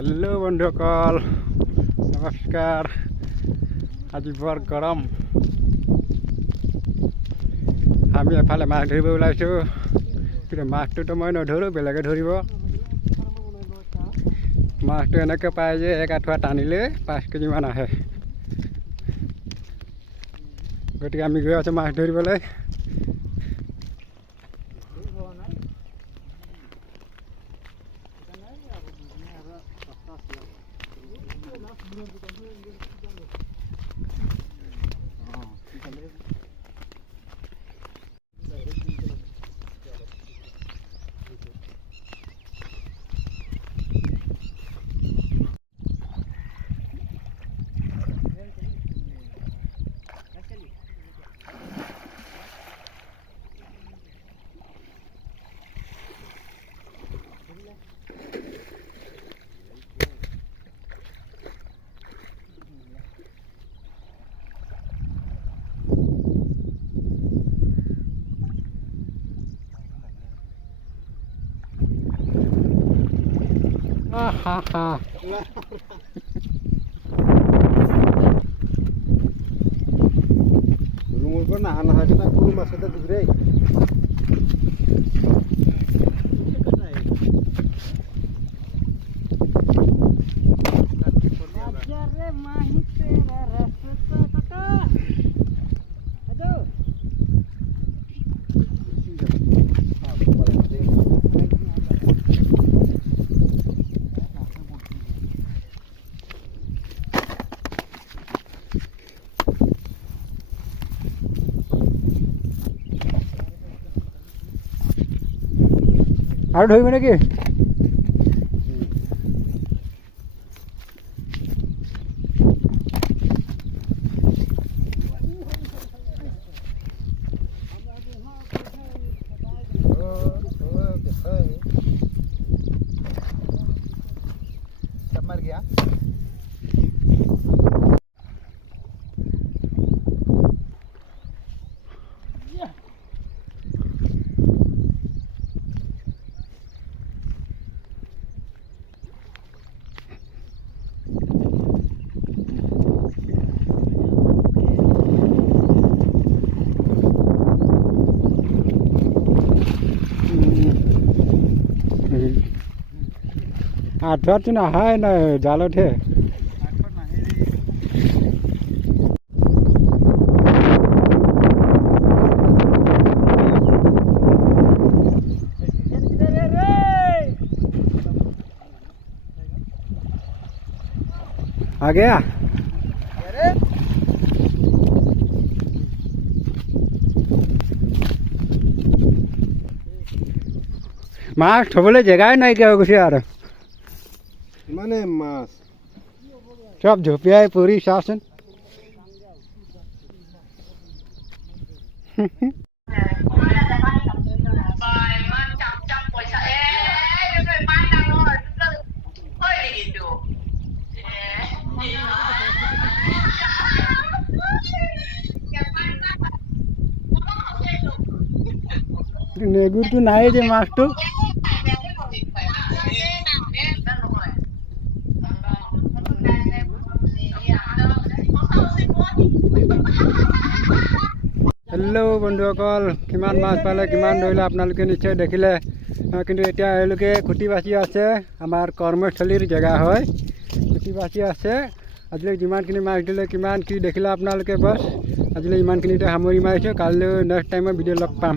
Hello बंधुসকল नमस्कार। आज बर गरम आमी एफाले माछ धरिब ओलाइছোঁ কিন্তু মাছটো মই নধৰোঁ বেলেগে ধৰিব। মাছটো এনেকৈ পায় যে এক আঁঠুৱা টানিলে 5 কেজি মান আহে। গতিকে আমি গৈ আছোঁ মাছ ধৰিবলৈ। Rumur ko na anak kita puro masada digre. और धोइब नाकि सब मर गया। आठवात ना है ना जालत है आ गया। माछ थबले जगह नहीं क्या कुछ यार माने मास सब झोपिया है पूरी शासन। नेगुर तो नाई जे माछ तो हेलो बंधुসকল किमान माछ पाले किमान धरिले आपनालोके निश्चय देखिले किन्तु एतिया एलोके खुटी बाची आछे आमार कर्मस्थलीर जगह হয় खुटी बाची आछे आजिले जिमानखिनि माछ दिले किमान कि देखिले आपनालोके बस आजिले इमानखिनिते सामरि मारिছোঁ। कालिলৈ नेक्स्ट टाइम भिडिओ लग पाम।